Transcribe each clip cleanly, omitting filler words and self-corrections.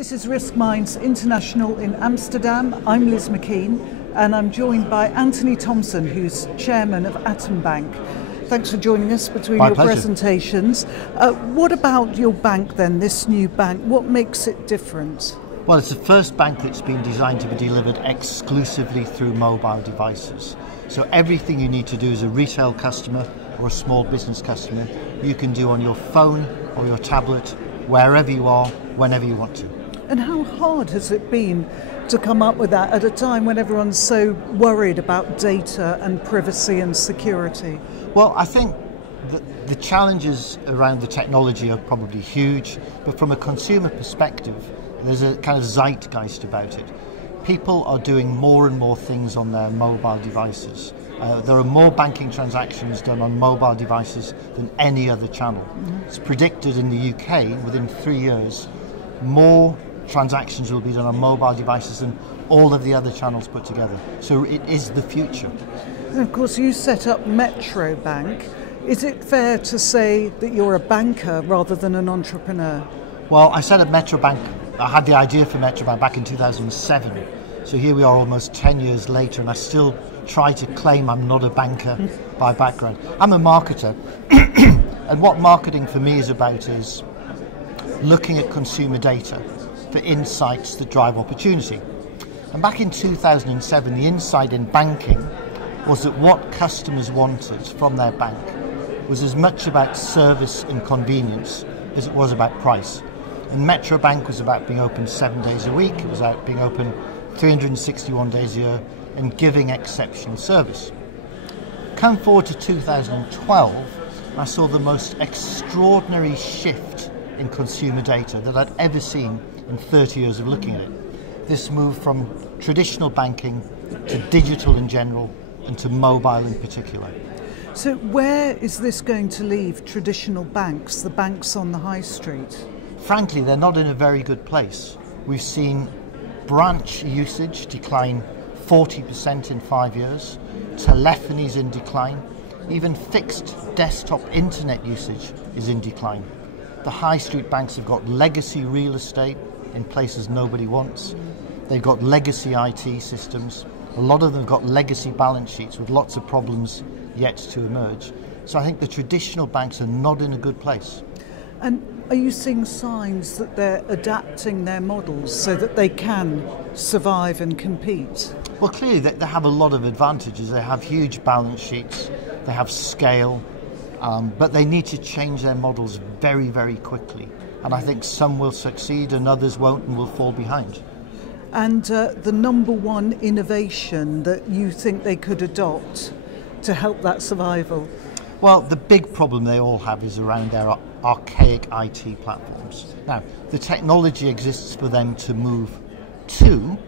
This is Risk Minds International in Amsterdam. I'm Liz McKean and I'm joined by Anthony Thomson, who's chairman of Atom Bank. Thanks for joining us between My your pleasure. presentations. What about your bank then, this new bank? What makes it different? Well, it's the first bank that's been designed to be delivered exclusively through mobile devices. So everything you need to do as a retail customer or a small business customer, you can do on your phone or your tablet, wherever you are, whenever you want to. And how hard has it been to come up with that at a time when everyone's so worried about data and privacy and security? Well, I think the challenges around the technology are probably huge, but from a consumer perspective, there's a kind of zeitgeist about it. People are doing more and more things on their mobile devices. There are more banking transactions done on mobile devices than any other channel. It's predicted in the UK, within 3 years, more transactions will be done on mobile devices than all of the other channels put together. So it is the future. And of course, you set up Metro Bank. Is it fair to say that you're a banker rather than an entrepreneur? Well, I set up Metro Bank. I had the idea for Metro Bank back in 2007. So here we are almost 10 years later, and I still try to claim I'm not a banker by background. I'm a marketer. And what marketing for me is about is looking at consumer data for insights that drive opportunity. And back in 2007, the insight in banking was that what customers wanted from their bank was as much about service and convenience as it was about price. And Metro Bank was about being open 7 days a week, it was about being open 361 days a year and giving exceptional service. Come forward to 2012, I saw the most extraordinary shift in consumer data that I'd ever seen in 30 years of looking at it. This move from traditional banking to digital in general and to mobile in particular. So where is this going to leave traditional banks, the banks on the high street? Frankly, they're not in a very good place. We've seen branch usage decline 40% in 5 years, telephony's in decline, even fixed desktop internet usage is in decline. The high street banks have got legacy real estate in places nobody wants. They've got legacy IT systems. A lot of them have got legacy balance sheets with lots of problems yet to emerge. So I think the traditional banks are not in a good place. And are you seeing signs that they're adapting their models so that they can survive and compete? Well, clearly they have a lot of advantages. They have huge balance sheets, they have scale, but they need to change their models very, very quickly. And I think some will succeed and others won't and will fall behind. And the number one innovation that you think they could adopt to help that survival? Well, the big problem they all have is around their archaic IT platforms. Now, the technology exists for them to move to,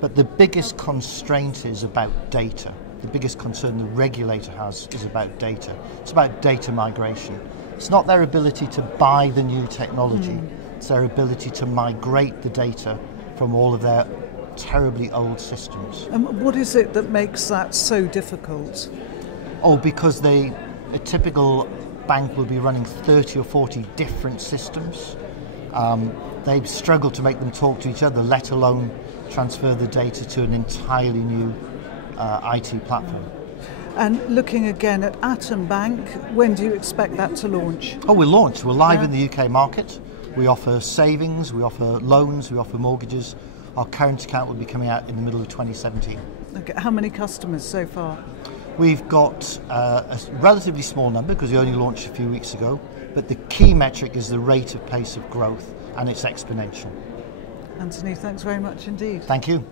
but the biggest constraint is about data. The biggest concern the regulator has is about data. It's about data migration. It's not their ability to buy the new technology, it's their ability to migrate the data from all of their terribly old systems. And what is it that makes that so difficult? Oh, because a typical bank will be running 30 or 40 different systems. They struggle to make them talk to each other, let alone transfer the data to an entirely new IT platform. And looking again at Atom Bank, when do you expect that to launch? Oh, we're launched. We're live in the UK market. We offer savings, we offer loans, we offer mortgages. Our current account will be coming out in the middle of 2017. Okay. How many customers so far? We've got a relatively small number because we only launched a few weeks ago, but the key metric is the rate of pace of growth, and it's exponential. Anthony, thanks very much indeed. Thank you.